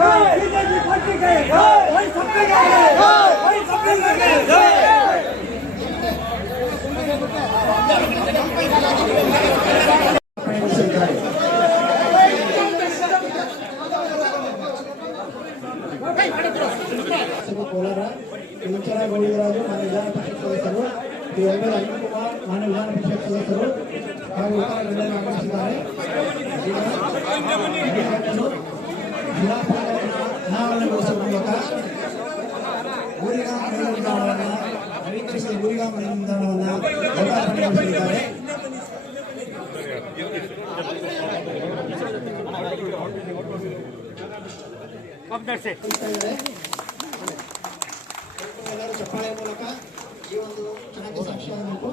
BJP party के वही सबके वही सबके ಕೋಲಾರ ಇಂಚರ ಗೋವಿಂದರಾಜು ಮಾನ್ಯ ವಿಧಾನ ಪರಿಷತ್ ಸದಸ್ಯರು ಶ್ರೀ ಎಂ ಎಲ್ ಅನಿಲ್ ಕುಮಾರ್ ಮಾನ್ಯ ವಿಧಾನ ಪರಿಷತ್ ಸದಸ್ಯರು ಹಾಗೂ ಉಪಸ್ಥಿತರನ್ನು ಆಗಮಿಸಿದ್ದಾರೆ. ಅನಾವರಣಗೊಳಿಸುವ ಮೂಲಕ ಊರಿಗಾಮ ರೈಲು ನಿಲ್ದಾಣವನ್ನು ನವೀಕರಿಸಿದ ಊರಿಗಾಮ ರೈಲು ನಿಲ್ದಾಣವನ್ನು ಲೋಕಾರ್ಪಣೆಗೊಳಿಸಲಿದ್ದಾರೆ. ಎಲ್ಲರೂ ಚಪ್ಪಾಳೆಯ ಮೂಲಕ ಈ ಒಂದು ಕ್ಷಣಕ್ಕೆ ಸಾಕ್ಷಿಯಾಗಬೇಕು.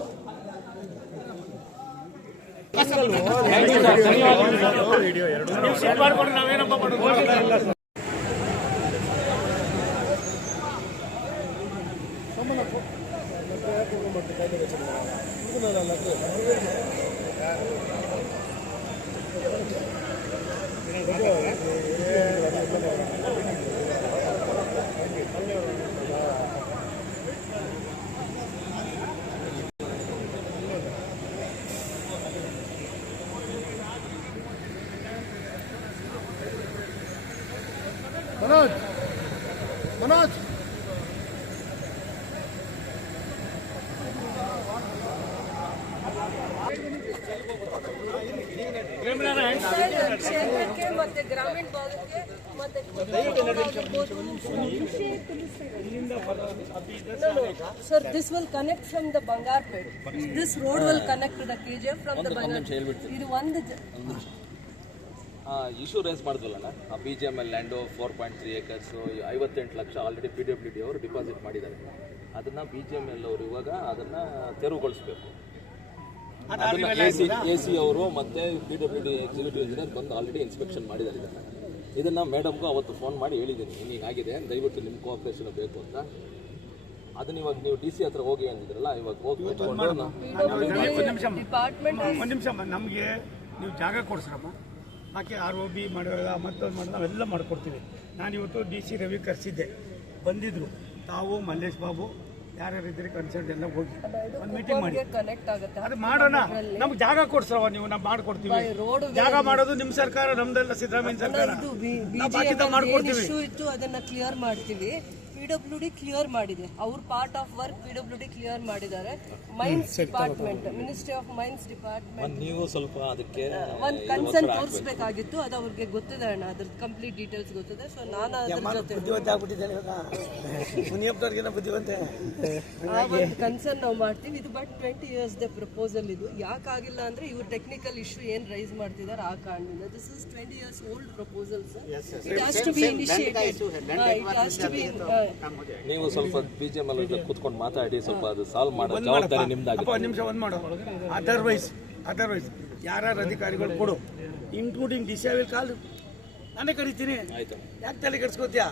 मनोज ಕ್ಷೇತ್ರಕ್ಕೆ ಮತ್ತೆ ಗ್ರಾಮೀಣ ಭಾಗಕ್ಕೆ ಮತ್ತೆ sir, this will connect from the Bangarpet. This road will connect to the KGF from the Bangarpet. ಇದು ಒಂದು ಇಶ್ಯೂ ರೇಸ್ ಮಾಡಿದ್ವಲ್ಲ BGML land 4.3 acres 58 lakh already PWD ಅವರು ಡಿಪಾಸಿಟ್ ಮಾಡಿದ್ದಾರೆ. ಅದನ್ನು BGML ಅವರು ಇವಾಗ ಅದನ್ನು ತೆರವುಗೊಳಿಸಬೇಕು. AC ಅವರು ಮತ್ತು PWD ಎಕ್ಸಿಕ್ಯೂಟಿವ್ ಇಂಜಿನಿಯರ್ ಬಂದು ಆಲ್ರೆಡಿ ಇನ್ಸ್ಪೆಕ್ಷನ್ ಮಾಡಿದ್ದಾರೆ. ಇದನ್ನು ಮೇಡಮ್ಗೂ ಅವತ್ತು ಫೋನ್ ಮಾಡಿ ಹೇಳಿದ್ದೀನಿ, ಹೀಗಾಗಿದೆ, ದಯವಿಟ್ಟು ನಿಮ್ಮ ಕೋಆಪ್ರೇಷನ್ ಬೇಕು ಅಂತ. ಅದನ್ನ ಇವಾಗ ನೀವು DC ಹತ್ರ ಹೋಗಿ ಅಂದಿದ್ರಲ್ಲ, ಇವಾಗ ಹೋಗಿ ಒಂದು ನಿಮಿಷ ನಮಗೆ ನೀವು ಜಾಗ ಕೊಡ್ಸ್ರಮ್ಮ, ಬಾಕಿ ROB ಮಾಡೋಲ್ಲ ಮತ್ತೊಂದು ಮಾಡೋದು ನಾವೆಲ್ಲ ಮಾಡಿಕೊಡ್ತೀವಿ. ನಾನಿವತ್ತು DC ರವಿ ಕರೆಸಿದ್ದೆ, ಬಂದಿದ್ರು. ತಾವು ಮಲ್ಲೇಶ್ ಬಾಬು ಯಾರ್ಯಾರು ಇದ್ರೆ ಕನ್ಸರ್ಟ್ ಎಲ್ಲ ಹೋಗಿ ಒಂದು ಮೀಟಿಂಗ್ ಮಾಡಿ ಅದು ಮಾಡೋಣ. ನಮ್ಗೆ ಜಾಗ ಕೊಡ್ಸವ ನೀವು, ನಾವು ಮಾಡ್ಕೊಡ್ತೀವಿ. ಜಾಗ ಮಾಡೋದು ನಿಮ್ಮ ಸರ್ಕಾರ, ನಮ್ದೆಲ್ಲ ಸಿದ್ದರಾಮಯ್ಯ ಸರ್ಕಾರ. ಮಾಡ್ಕೊಡ್ತೀವಿ. ಅದನ್ನ ಕ್ಲಿಯರ್ ಮಾಡ್ತೀವಿ. PWD ಕ್ಲಿಯರ್ ಮಾಡಿದೆ, ಅವ್ರ part of work PWD clear ಮಾಡಿದ್ದಾರೆ. Mines department, ministry of mines department ನೀವು ಸ್ವಲ್ಪ ಅದಕ್ಕೆ ಒಂದು ಕನ್ಸರ್ನ್ ತೋರಿಸಬೇಕಾಗಿತ್ತು. ಅದು ಅವ್ರಿಗೆ ಗೊತ್ತಿದೆ ಅಣ್ಣ, ಅದ್ರ ಕಂಪ್ಲೀಟ್ ಡೀಟೇಲ್ಸ್ ಗೊತ್ತಿದೆ. ಸೊ ನಾನು ಅದ್ರ ಜೊತೆ ಕನ್ಸರ್ನ್ ನಾವು ಮಾಡ್ತೀವಿ. ಇದು ಬಟ್ 20 years ಪ್ರಪೋಸಲ್. ಇದು ಯಾಕಾಗಿಲ್ಲ ಅಂದ್ರೆ ಇವ್ರು ಟೆಕ್ನಿಕಲ್ ಇಶ್ಯೂ ಏನ್ ರೈಸ್ ಮಾಡ್ತಿದ್ದಾರೆ ಆ ಕಾರಣದಿಂದ. This is 20 years old proposals. It has to be initiated. It has to be. ನೀವು ಸ್ವಲ್ಪ BGML ಕೂತ್ಕೊಂಡು ಮಾತಾಡಿ, ಸ್ವಲ್ಪ ಅದು ಸಾಲ್ವ್ ಮಾಡೋ ಜವಾಬ್ದಾರಿ ನಿಮ್ದಾಗುತ್ತೆ. ನಿಮಿಷ ಒಂದು ಮಾಡೋ. ಅದರ್ವೈಸ್ ಯಾರ್ಯಾರು ಅಧಿಕಾರಿಗಳು ಕೊಡು, ಇನ್ಕ್ಲೂಡಿಂಗ್ DC ವಿಲ್ ಕಾಲ್. ನಾನೇ ಕರಿತೀನಿ, ಯಾಕೆ ತಲೆ ಕೆಡ್ಸ್ಕೋತೀಯಾ?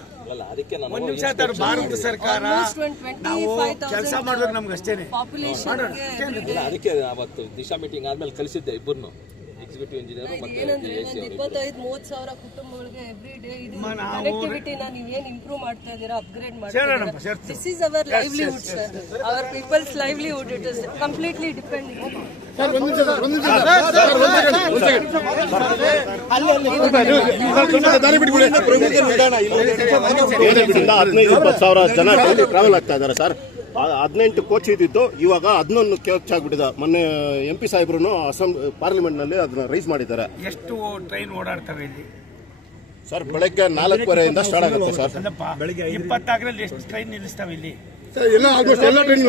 ಅದಕ್ಕೆ ಒಂದು ನಿಮಿಷ ಭಾರತ ಸರ್ಕಾರ ನಾವು ಕೆಲಸ ಮಾಡ್ಬೇಕು, ನಮ್ಗೆ ಅಷ್ಟೇನೆ. ಅದಕ್ಕೆ ಅವತ್ತು ದಿಶಾ ಮೀಟಿಂಗ್ ಆದ್ಮೇಲೆ ಕಳಿಸಿದ್ದೆ ಇಬ್ಬರನ್ನು, ಎಕ್ಸಿಕ್ಯೂಟಿವ್ ಇಂಜಿನಿಯರ್ ಮತ್ತೆ 25-30 ಸಾವಿರ ಕುಟುಂಬಗಳಿಗೆ ಎವ್ರಿ ಡೇ ಇದು ಕನೆಕ್ಟಿವಿಟಿನ ನೀವೇನು ಇಂಪ್ರೂವ್ ಮಾಡ್ತಾ ಇದ್ದೀರಾ, ಅಪ್ಗ್ರೇಡ್ ಮಾಡ್ತಾ ಇದ್ದೀರಾ. This is our livelihood sir, our people's livelihood. It is completely depending. 15-20 ಸಾವಿರ ಜನ ಟ್ರಾವೆಲ್ ಆಗ್ತಾ ಇದ್ದಾರೆ ಸರ್. 18 ಕೋಚ್ ಇದ್ದಿತ್ತು, ಇವಾಗ 11 ಕೋಚ್ ಆಗ್ಬಿಟ್ಟಿದೆ. ಮೊನ್ನೆ MP ಸಾಹೇಬ್ರು ಪಾರ್ಲಿಮೆಂಟ್ ನಲ್ಲಿ ಅದನ್ನ ರೈಸ್ ಮಾಡಿದ್ದಾರೆ. ಎಷ್ಟು ಟ್ರೈನ್ ಓಡಾಡ್ತಾರೆ ಇಲ್ಲಿ ಸರ್? ಬೆಳಗ್ಗೆ 4:15 ಸ್ಟಾರ್ಟ್ ಆಗುತ್ತೆ ಸರ್. ಬೆಳಗ್ಗೆ 24 ಎಷ್ಟು ಟ್ರೈನ್ ನಿಲ್ಲಿಸ್ತಾವೆ ಇಲ್ಲಿ ಎಲ್ಲ ಆಲ್ಮೋಸ್ಟ್ ಎಲ್ಲ ಟ್ರೈನ್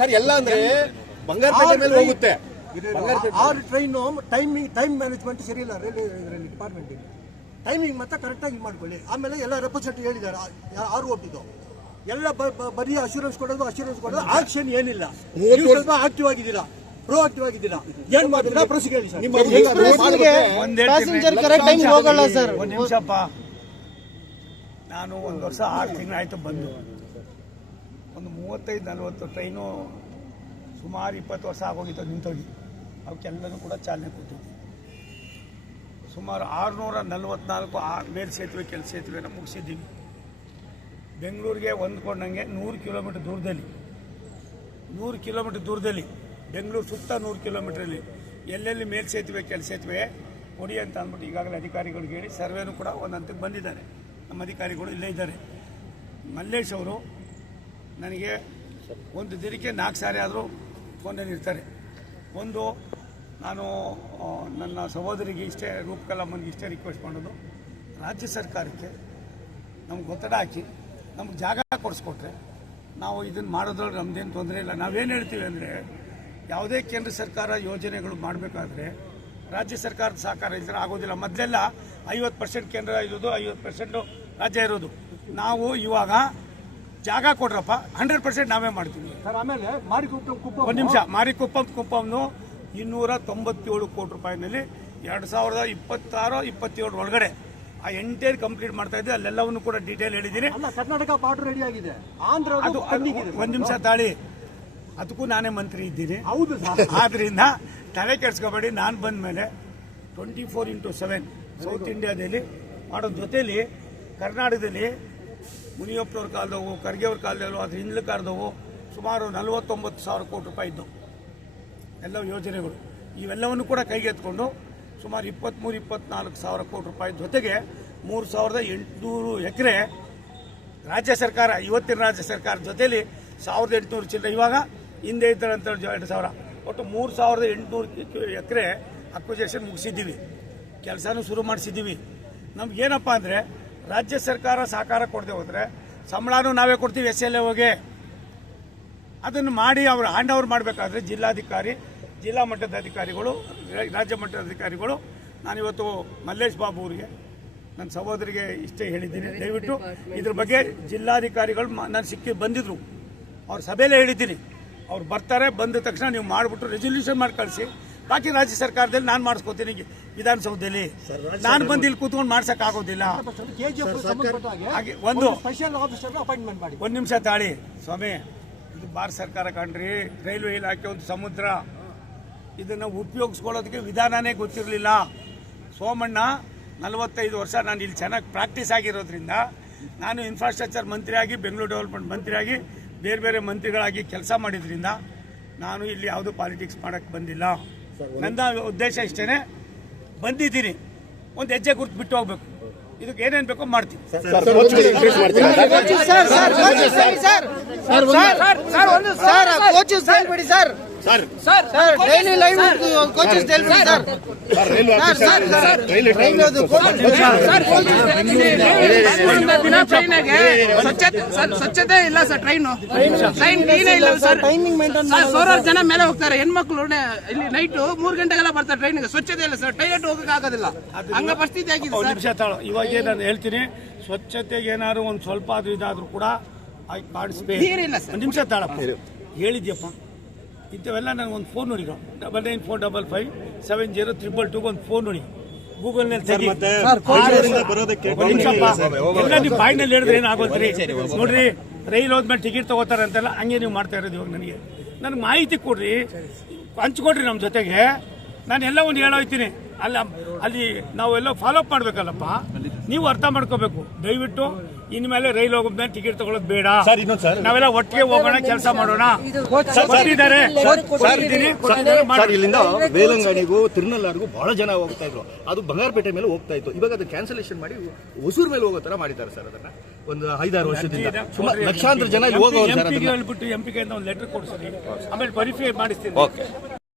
ಸರ್. ಎಲ್ಲ ಅಂದ್ರೆ ಬಂಗಾರಪೇಟೆ ಮೇಲೆ ಹೋಗುತ್ತೆ. 6 ಟ್ರೈನು ಟೈಮ್ ಮ್ಯಾನೇಜ್ಮೆಂಟ್ ಸರಿ ಇಲ್ಲ ರೈಲ್ವೆ ಡಿಪಾರ್ಟ್ಮೆಂಟ್. ಟೈಮಿಂಗ್ ಮತ್ತೆ ಕರೆಕ್ಟಾಗಿ ಮಾಡ್ಕೊಳ್ಳಿ. ಆಮೇಲೆ ಎಲ್ಲ ರೆಪ್ರೆಸೆಂಟೇಟಿವ್ ಹೇಳಿದ್ದಾರೆ, ROB ಎಲ್ಲ ಬರೀ ಅಶ್ಯೂರೆನ್ಸ್ ಕೊಡೋದು ಆಕ್ಷನ್ ಏನಿಲ್ಲ. ಸ್ವಲ್ಪ ಆಕ್ಟಿವ್ ಆಗಿದ್ದೀರಾ, ಪ್ರೋ ಆಕ್ಟಿವ್ ಆಗಿದ್ದೀರಾ, ಏನ್ ಮಾಡಿದ್ರೆ ಪ್ರಶ್ನೆ ಹೇಳಿ ಸರ್. ಪ್ಯಾಸೆಂಜರ್ ಕರೆಕ್ಟ್ ಟೈಮ್ ಹೋಗಲ್ಲ ಸರ್. ಒಂದು ನಿಮಿಷಪ್ಪ, ನಾನು 1 ವರ್ಷ 6 ತಿಂಗಳಾಯ್ತು ಬಂದು. ಒಂದು 35-40 ಟ್ರೈನು ಸುಮಾರು 20 ವರ್ಷ ಆಗೋಗಿತ್ತು ನಿಂತೋಗಿ. ಅವಕ್ಕೆಲ್ಲನೂ ಕೂಡ ಚಾಲನೆ ಕೊಟ್ಟಿದ್ವಿ. ಸುಮಾರು 644 ಮೇಲ್ಸೇತುವೆ ಕೆಲ ಸೇತುವೆನ ಮುಗಿಸಿದ್ದೀವಿ. ಬೆಂಗಳೂರಿಗೆ ಹೊಂದ್ಕೊಂಡಂಗೆ 100 ಕಿಲೋಮೀಟರ್ ದೂರದಲ್ಲಿ 100 ಕಿಲೋಮೀಟರ್ ದೂರದಲ್ಲಿ ಬೆಂಗಳೂರು ಸುತ್ತ 100 ಕಿಲೋಮೀಟ್ರಲ್ಲಿ ಎಲ್ಲೆಲ್ಲಿ ಮೇಲ್ಸೇತುವೆ ಕೆಲ ಸೇತುವೆ ಕೊಡಿ ಅಂತ ಅಂದ್ಬಿಟ್ಟು ಈಗಾಗಲೇ ಅಧಿಕಾರಿಗಳಿಗೆ ಹೇಳಿ ಸರ್ವೇನೂ ಕೂಡ ಒಂದು ಹಂತಕ್ಕೆ ಬಂದಿದ್ದಾರೆ. ನಮ್ಮ ಅಧಿಕಾರಿಗಳು ಇಲ್ಲೇ ಇದ್ದಾರೆ. ಮಲ್ಲೇಶ್ ಅವರು ನನಗೆ ಒಂದು ದಿನಕ್ಕೆ 4 ಸಾರಿ ಆದರೂ ಫೋನಲ್ಲಿ ಇರ್ತಾರೆ. ಒಂದು ನಾನು ನನ್ನ ಸಹೋದರಿಗೆ ಇಷ್ಟೇ ರೂಪಕಲಮ್ಮನಿಗೆ ಇಷ್ಟೇ ರಿಕ್ವೆಸ್ಟ್ ಮಾಡೋದು, ರಾಜ್ಯ ಸರ್ಕಾರಕ್ಕೆ ನಮ್ಗೆ ಒತ್ತಡ ಹಾಕಿ ನಮ್ಗೆ ಜಾಗ ಕೊಡಿಸ್ಕೊಟ್ರೆ ನಾವು ಇದನ್ನು ಮಾಡೋದ್ರಲ್ಲಿ ನಮ್ಮದೇನು ತೊಂದರೆ ಇಲ್ಲ. ನಾವೇನು ಹೇಳ್ತೀವಿ ಅಂದರೆ, ಯಾವುದೇ ಕೇಂದ್ರ ಸರ್ಕಾರ ಯೋಜನೆಗಳು ಮಾಡಬೇಕಾದ್ರೆ ರಾಜ್ಯ ಸರ್ಕಾರದ ಸಹಕಾರ ಇದ್ದರೆ ಆಗೋದಿಲ್ಲ. ಮೊದಲೆಲ್ಲ 50% ಕೇಂದ್ರ ಇರೋದು, 50% ರಾಜ್ಯ ಇರೋದು. ನಾವು ಇವಾಗ ಜಾಗ ಕೊಡ್ರಪ್ಪ, 100% ನಾವೇ ಮಾಡ್ತೀವಿ. ಸರ್ ಆಮೇಲೆ ಮಾರಿಕುಪ್ಪಂ ಒಂದು ನಿಮಿಷ, ಮಾರಿಕುಪ್ಪಂನು 297 ಕೋಟಿ ರೂಪಾಯಿನಲ್ಲಿ 2026-27 ಒಳಗಡೆ ಆ ಎಂಟೈರ್ ಕಂಪ್ಲೀಟ್ ಮಾಡ್ತಾ ಇದ್ದೆ. ಅಲ್ಲೆಲ್ಲವನ್ನು ಕೂಡ ಡೀಟೇಲ್ ಹೇಳಿದ್ದೀನಿ. ಅಲ್ಲ, ಕರ್ನಾಟಕ ಬಾರ್ಡರ್ ರೆಡಿ ಆಗಿದೆ, ಆಂಧ್ರ ಅದು ಒಂದು ನಿಮಿಷ ತಾಳಿ, ಅದಕ್ಕೂ ನಾನೇ ಮಂತ್ರಿ ಇದ್ದೀನಿ. ಹೌದು ಸರ್. ಆದ್ರಿಂದ ತಲೆ ಕೆಡಿಸ್ಕೋಬೇಡಿ. ನಾನು ಬಂದ ಮೇಲೆ 24x7 ಸೌತ್ ಇಂಡಿಯಾದಲ್ಲಿ ಮಾಡೋ ಜೊತೆಯಲ್ಲಿ ಕರ್ನಾಟಕದಲ್ಲಿ ಮುನಿಯಪ್ಪನವ್ರ ಕಾಲದವು, ಖರ್ಗೆ ಅವ್ರ ಕಾಲದವು, ಅದ್ರ ಹಿಂದ್ಲ ಕಾಲದವು ಸುಮಾರು 49,000 ಕೋಟಿ ರೂಪಾಯಿ ಇದ್ದವು ಎಲ್ಲ ಯೋಜನೆಗಳು. ಇವೆಲ್ಲವನ್ನು ಕೂಡ ಕೈಗೆತ್ಕೊಂಡು ಸುಮಾರು 23-24 ಸಾವಿರ ಕೋಟಿ ರೂಪಾಯಿ ಜೊತೆಗೆ 3,800 ಎಕರೆ ರಾಜ್ಯ ಸರ್ಕಾರ, ಇವತ್ತಿನ ರಾಜ್ಯ ಸರ್ಕಾರ ಜೊತೆಲಿ 1,800 ಚಿಲ್ಲರೆ, ಇವಾಗ ಹಿಂದೆ ಇದ್ದರಂತ 2,000, ಒಟ್ಟು 3,800 ಎಕರೆ ಅಕ್ವಿಜೇಷನ್ ಮುಗಿಸಿದ್ದೀವಿ. ಕೆಲಸನೂ ಶುರು ಮಾಡಿಸಿದ್ದೀವಿ. ನಮ್ಗೇನಪ್ಪ ಅಂದರೆ, ರಾಜ್ಯ ಸರ್ಕಾರ ಸಹಕಾರ ಕೊಡದೆ ಹೋದರೆ ಸಂಬಳನೂ ನಾವೇ ಕೊಡ್ತೀವಿ SLA. ಅದನ್ನು ಮಾಡಿ ಅವರು ಹ್ಯಾಂಡ್ ಓವರ್ ಮಾಡಬೇಕಾದ್ರೆ ಜಿಲ್ಲಾಧಿಕಾರಿ, ಜಿಲ್ಲಾ ಮಟ್ಟದ ಅಧಿಕಾರಿಗಳು, ರಾಜ್ಯ ಮಟ್ಟದ ಅಧಿಕಾರಿಗಳು, ನಾನಿವತ್ತು ಮಲ್ಲೇಶ್ ಬಾಬು ಅವರಿಗೆ, ನನ್ನ ಸಹೋದರಿಗೆ ಇಷ್ಟೇ ಹೇಳಿದ್ದೀನಿ, ದಯವಿಟ್ಟು ಇದ್ರ ಬಗ್ಗೆ ಜಿಲ್ಲಾಧಿಕಾರಿಗಳು ನಾನು ಸಿಕ್ಕಿ ಬಂದಿದ್ರು, ಅವ್ರ ಸಭೆಯಲ್ಲೇ ಹೇಳಿದ್ದೀನಿ. ಅವ್ರು ಬರ್ತಾರೆ, ಬಂದ ತಕ್ಷಣ ನೀವು ಮಾಡಿಬಿಟ್ಟು ರೆಸೊಲ್ಯೂಷನ್ ಮಾಡಿ ಕಳಿಸಿ. ಬಾಕಿ ರಾಜ್ಯ ಸರ್ಕಾರದಲ್ಲಿ ನಾನು ಮಾಡಿಸ್ಕೋತೀನಿ ವಿಧಾನಸೌಧದಲ್ಲಿ. ನಾನು ಬಂದು ಇಲ್ಲಿ ಕೂತ್ಕೊಂಡು ಮಾಡ್ಸೋಕ್ಕಾಗೋದಿಲ್ಲ. ಹಾಗೆ ಒಂದು ಸ್ಪೆಷಲ್ ಆಫೀಸರ್ ಅಪಾಯಿಂಟ್ಮೆಂಟ್ ಮಾಡಿ. ಒಂದು ನಿಮಿಷ ತಾಳಿ ಸ್ವಾಮಿ, ಇದು ಭಾರತ ಸರ್ಕಾರ ಕಾಣ್ರಿ, ರೈಲ್ವೆ ಇಲಾಖೆ ಒಂದು ಸಮುದ್ರ, ಇದನ್ನು ಉಪಯೋಗಿಸ್ಕೊಳ್ಳೋದಕ್ಕೆ ವಿಧಾನನೇ ಗೊತ್ತಿರಲಿಲ್ಲ. ಸೋಮಣ್ಣ 45 ವರ್ಷ ನಾನು ಇಲ್ಲಿ ಚೆನ್ನಾಗಿ ಪ್ರಾಕ್ಟೀಸ್ ಆಗಿರೋದ್ರಿಂದ, ನಾನು ಇನ್ಫ್ರಾಸ್ಟ್ರಕ್ಚರ್ ಮಂತ್ರಿಯಾಗಿ, ಬೆಂಗಳೂರು ಡೆವಲಪ್ಮೆಂಟ್ ಮಂತ್ರಿಯಾಗಿ, ಬೇರೆ ಬೇರೆ ಮಂತ್ರಿಗಳಾಗಿ ಕೆಲಸ ಮಾಡಿದ್ರಿಂದ ನಾನು ಇಲ್ಲಿ ಯಾವುದೂ ಪಾಲಿಟಿಕ್ಸ್ ಮಾಡೋಕ್ಕೆ ಬಂದಿಲ್ಲ. ನನ್ನ ಉದ್ದೇಶ ಇಷ್ಟೇ, ಬಂದಿದ್ದೀನಿ, ಒಂದು ಹೆಜ್ಜೆ ಗುರುತು ಬಿಟ್ಟು ಹೋಗ್ಬೇಕು. ಇದಕ್ಕೆ ಏನೇನು ಬೇಕೋ ಮಾಡ್ತೀವಿ. ಸ್ವಚ್ಛತೆ ಇಲ್ಲ ಸರ್, ಟ್ರೈನ್ ಕ್ಲೀನೇ ಇಲ್ಲ ಸರ್. ಸಾವಿರಾರು ಜನ ಮೇಲೆ ಹೋಗ್ತಾರೆ, ಹೆಣ್ಮಕ್ಳು ಇಲ್ಲಿ ನೈಟ್ 3 ಗಂಟೆಗೆಲ್ಲ ಬರ್ತಾರೆ ಟ್ರೈನ್ಗೆ. ಸ್ವಚ್ಛತೆ ಇಲ್ಲ ಸರ್, ಟೈಲೆಟ್ ಹೋಗಕ್ಕೆ ಆಗೋದಿಲ್ಲ, ಹಂಗ ಪರಿಸ್ಥಿತಿ ಆಗಿದೆ. ನಿಮಿಷ ತಾಳು, ಇವಾಗೇ ನಾನು ಹೇಳ್ತೀನಿ, ಸ್ವಚ್ಛತೆಗೆ ಏನಾದ್ರು ಒಂದು ಸ್ವಲ್ಪ ಅದು ಇದಾದ್ರೂ ಕೂಡ ಕಾಣಿಸ್ಬೇಕು. ಒಂದು ನಿಮಿಷ ತಾಳಪ್ಪ, ಹೇಳಿದ್ಯಪ್ಪ ಇಂಥವೆಲ್ಲ ನನಗೆ ಒಂದು ಫೋನ್ ನೋಡಿ, 9945570222 ಒಂದು ಫೋನ್ ನೋಡಿ, ಗೂಗಲ್ನಲ್ಲಿ ತೆಗಿ. ಎಲ್ಲ ನೀವು ಬಾಯಿನಲ್ಲಿ ಹೇಳಿದ್ರೆ ಏನಾಗೋತ್ರಿ ನೋಡ್ರಿ. ರೈಲ್ ಹೋದ್ಮೇಲೆ ಟಿಕೆಟ್ ತಗೋತಾರೆ ಅಂತೆಲ್ಲ ಹಂಗೆ ನೀವು ಮಾಡ್ತಾ ಇರೋದು. ಇವಾಗ ನನಗೆ ಮಾಹಿತಿ ಕೊಡ್ರಿ, ಹಂಚ್ಕೊಡ್ರಿ ನಮ್ಮ ಜೊತೆಗೆ. ನಾನು ಎಲ್ಲ ಒಂದು ಹೇಳೋಯ್ತೀನಿ. ಅಲ್ಲಿ ನಾವೆಲ್ಲ ಫಾಲೋ ಅಪ್ ಮಾಡ್ಬೇಕಲ್ಲಪ್ಪ, ನೀವು ಅರ್ಥ ಮಾಡ್ಕೋಬೇಕು. ದಯವಿಟ್ಟು ಇನ್ಮೇಲೆ ರೈಲ್ ಹೋಗೋದ್ಮೇಲೆ ಟಿಕೆಟ್ ತಗೊಳ್ಳೋದು ಬೇಡ, ನಾವೆಲ್ಲ ಒಟ್ಟಿಗೆ ಹೋಗೋಣ, ಕೆಲಸ ಮಾಡೋಣ. ಇಲ್ಲಿಂದ ಬೇಲಂಗಾಣಿಗೂ ತಿರುನಲ್ಲಾರಿಗೂ ಬಹಳ ಜನ ಹೋಗ್ತಾ ಇದ್ರು, ಅದು ಬಂಗಾರಪೇಟೆ ಮೇಲೆ ಹೋಗ್ತಾ ಇತ್ತು. ಇವಾಗ ಅದು ಕ್ಯಾನ್ಸಲೇಷನ್ ಮಾಡಿ ಹೊಸೂರು ಮೇಲೆ ಹೋಗೋ ತರ ಮಾಡಿದ್ದಾರೆ ಸರ್. ಅದನ್ನ ಒಂದು 5-6 ವರ್ಷದಿಂದ ಲಕ್ಷಾಂತರ ಜನ ಇಲ್ಲಿ ಹೋಗೋರು. ಹೇಳ್ಬಿಟ್ಟು MP ಒಂದು ಲೆಟರ್ ಕೊಡ್ಸರಿ, ಆಮೇಲೆ ವೆರಿಫೈ ಮಾಡಿಸ್ತೀನಿ.